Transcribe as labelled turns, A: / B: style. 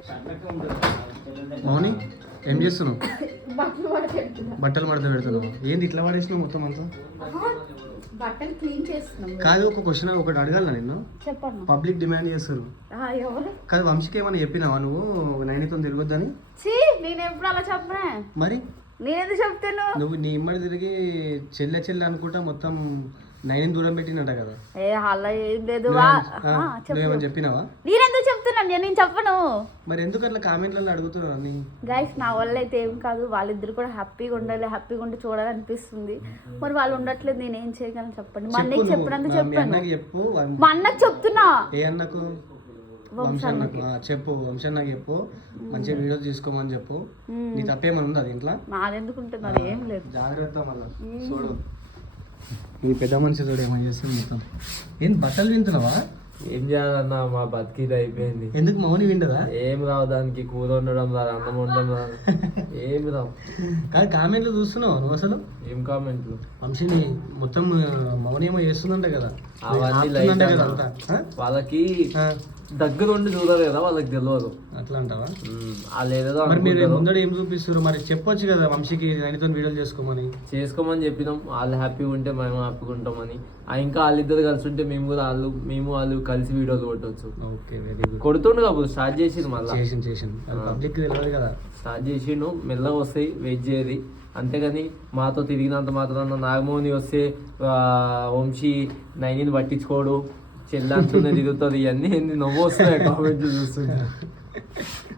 A: మౌని ఏం చేస్తున్నావు?
B: బట్టలు
A: మడత పెడుతున్నావు. ఏంది ఇట్లా పడేసినావు మొత్తం అంతా?
B: బట్టలు క్లీన్ చేస్తున్నాం.
A: కాదు, ఒక క్వశ్చన్ ఒకటి అడగాల నిన్ను.
B: చెప్పండి.
A: పబ్లిక్ డిమాండ్ చేస్తారు. కాదు, వంశీకి ఏమైనా చెప్పినావా నువ్వు నైనితో తిరగొద్దని?
B: నేను ఎప్పుడు అలా చెప్పనా?
A: మరి
B: నేనేది చెప్తాను?
A: నువ్వు నీ ఇమ్మడి తిరిగి చెల్లె అనుకుంటా మొత్తం నైన్ దూరం పెట్టినట్ట కదా.
B: ఏ అలా ఏం లేదు.
A: నువ్వేమని చెప్పినావా?
B: నేనెందుకు చెప్తున్నాను? నేను చెప్పను.
A: మరి ఎందుకు అట్లా కామెంట్లలో అడుగుతున్నావు?
B: గైస్, నా వల్ల అయితే ఏం కాదు. వాళ్ళిద్దరు కూడా హ్యాపీగా ఉండాలి, హ్యాపీగా ఉండి చూడాలనిపిస్తుంది. మరి వాళ్ళు ఉండట్లేదు, నేను ఏం చేయగలను చెప్పండి. మా అన్నకి చెప్పినందుకు చెప్పాను.
A: చెప్పు.
B: మా అన్నకు చెప్తున్నా.
A: ఏ అన్నకు? వంశన్నకు చెప్పు. వంశన్నకు చెప్పు, మంచిగా వీడియోస్ తీసుకోమని చెప్పు. నీ తప్పేమని ఉంది అది ఇంట్లో?
B: నాదెందుకు ఉంటుంది? అది ఏం లేదు.
A: జాగ్రత్త. మళ్ళా చూడు, ఈ పెద్ద మనిషి చూడు ఏమని చేస్తుంది మొత్తం. ఏం బట్టలు వింటున్నావా?
C: ఏం చేయాలన్నా, మా బతికిది అయిపోయింది.
A: ఎందుకు మౌని విండదా?
C: ఏం రావు దానికి. కూర వండడం రాదు, అన్నం వండడం రాదు, ఏం రావు.
A: కాదు, కామెంట్లు చూస్తున్నావు నువ్వు అసలు?
C: ఏం కామెంట్లు?
A: వంశీని మొత్తం మౌని ఏమో చేస్తుందంట కదా.
C: వాళ్ళకి దగ్గర ఉండి చూడరు కదా, వాళ్ళకి తెలియదు.
A: అట్లా అంటావా?
C: వాళ్ళు
A: మరి మీరు ముందర ఏం చూపిస్తారు? మరి చెప్పొచ్చు కదా వంశీకి ఆయనతో వీడియోలు చేసుకోమని
C: చెప్పినాం. వాళ్ళు హ్యాపీగా ఉంటే మేము హ్యాపీగా ఉంటామని. ఇంకా వాళ్ళిద్దరు కలిసి ఉంటే మేము వాళ్ళు కలిసి వీడియోలు కొట్టవచ్చు.
A: Okay, very good.
C: కొడుతుండు కాబట్టి స్టార్ట్ చేసిండు. మళ్ళీ
A: పబ్లిక్ తెలియదు కదా.
C: స్టార్ట్ చేసిండు. మెల్లగా వస్తాయి, వెయిట్ చేయది. అంతేగాని మాతో తిరిగినంత మాత్రం నాగమోహని వస్తే వంశీ నైనిని పట్టించుకోడు, చెల్లంతూనే తిరుగుతుంది, ఇవన్నీ నవ్వు వస్తున్నాయి కామెంట్లు చూస్తుంటే.